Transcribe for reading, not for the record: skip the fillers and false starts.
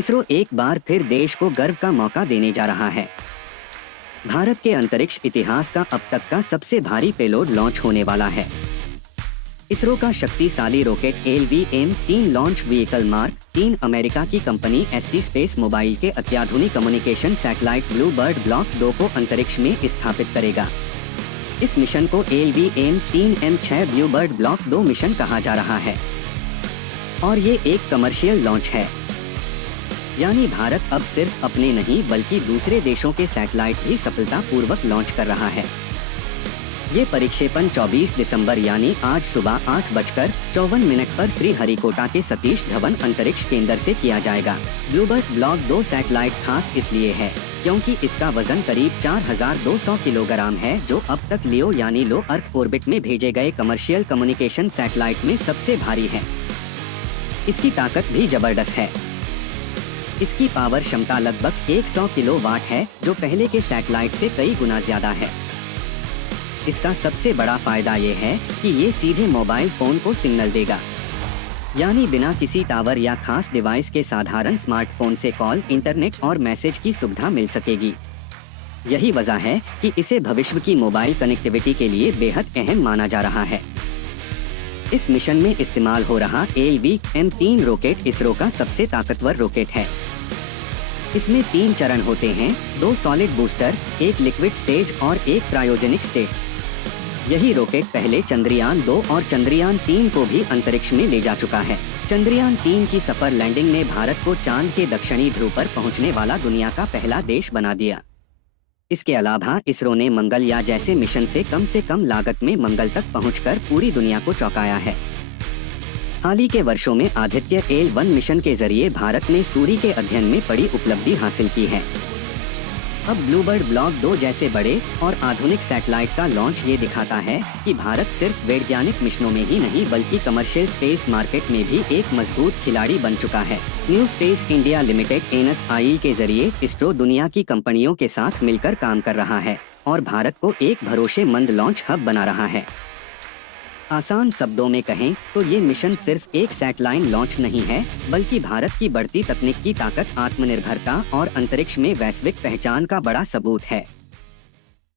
इसरो एक बार फिर देश को गर्व का मौका देने जा रहा है। भारत के अंतरिक्ष इतिहास का अब तक का सबसे भारी पेलोड लॉन्च होने वाला है। इसरो का शक्तिशाली rocket LVM-3 launch vehicle mark 3 America की कंपनी ST स्पेस मोबाइल के अत्याधुनिक communication satellite blue bird block 2 को अंतरिक्ष में स्थापित करेगा। इस मिशन को LVM-3M6 blue bird block 2 mission कहा जा रहा है और ये एक कमर्शियल लॉन्च है, यानी भारत अब सिर्फ अपने नहीं बल्कि दूसरे देशों के सैटेलाइट भी सफलतापूर्वक लॉन्च कर रहा है। ये परिक्षेपण 24 दिसंबर यानी आज सुबह 8:54 पर श्रीहरिकोटा के सतीश धवन अंतरिक्ष केंद्र से किया जाएगा। ब्लूबर्ड ब्लॉक 2 सैटेलाइट खास इसलिए है क्योंकि इसका वजन करीब 4200 किलोग्राम है, जो अब तक लियो यानी लो अर्थ ऑर्बिट में भेजे गए कमर्शियल कम्युनिकेशन सैटेलाइट में सबसे भारी है। इसकी ताकत भी जबरदस्त है। इसकी पावर क्षमता लगभग 100 किलोवाट है, जो पहले के सैटेलाइट से कई गुना ज्यादा है। इसका सबसे बड़ा फायदा ये है कि ये सीधे मोबाइल फोन को सिग्नल देगा, यानी बिना किसी टावर या खास डिवाइस के साधारण स्मार्टफोन से कॉल, इंटरनेट और मैसेज की सुविधा मिल सकेगी। यही वजह है कि इसे भविष्य की मोबाइल कनेक्टिविटी के लिए बेहद अहम माना जा रहा है। इस मिशन में इस्तेमाल हो रहा LVM-3 रॉकेट इसरो का सबसे ताकतवर रॉकेट है। इसमें 3 चरण होते हैं, 2 सॉलिड बूस्टर, 1 लिक्विड स्टेज और 1 क्रायोजेनिक स्टेज। यही रॉकेट पहले चंद्रयान 2 और चंद्रयान 3 को भी अंतरिक्ष में ले जा चुका है। चंद्रयान 3 की सफल लैंडिंग ने भारत को चांद के दक्षिणी ध्रुव पर पहुंचने वाला दुनिया का पहला देश बना दिया। इसके अलावा इसरो ने मंगलयान जैसे मिशन से कम लागत में मंगल तक पहुंचकर पूरी दुनिया को चौंकाया है। हाल ही के वर्षों में आदित्य L1 मिशन के जरिए भारत ने सूर्य के अध्ययन में बड़ी उपलब्धि हासिल की है। अब ब्लूबर्ड ब्लॉक 2 जैसे बड़े और आधुनिक सैटेलाइट का लॉन्च ये दिखाता है कि भारत सिर्फ वैज्ञानिक मिशनों में ही नहीं बल्कि कमर्शियल स्पेस मार्केट में भी एक मजबूत खिलाड़ी बन चुका है। New space India limited NSIL के जरिए इसरो दुनिया की कंपनियों के साथ मिलकर काम कर रहा है और भारत को एक भरोसेमंद लॉन्च हब बना रहा है। आसान शब्दों में कहें तो ये मिशन सिर्फ एक सैटेलाइट लॉन्च नहीं है, बल्कि भारत की बढ़ती तकनीक की ताकत, आत्मनिर्भरता और अंतरिक्ष में वैश्विक पहचान का बड़ा सबूत है।